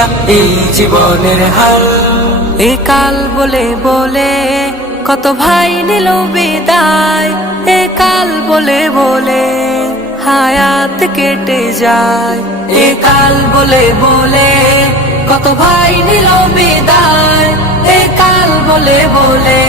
না এই জীবনের হাল। এ কাল বলে বলে কত ভাই নিল বিদায়, এ কাল বলে বলে হায়াত কেটে যায়। এ কাল বলে বলে কত ভাই নিল বিদায়, এ কাল বলে বলে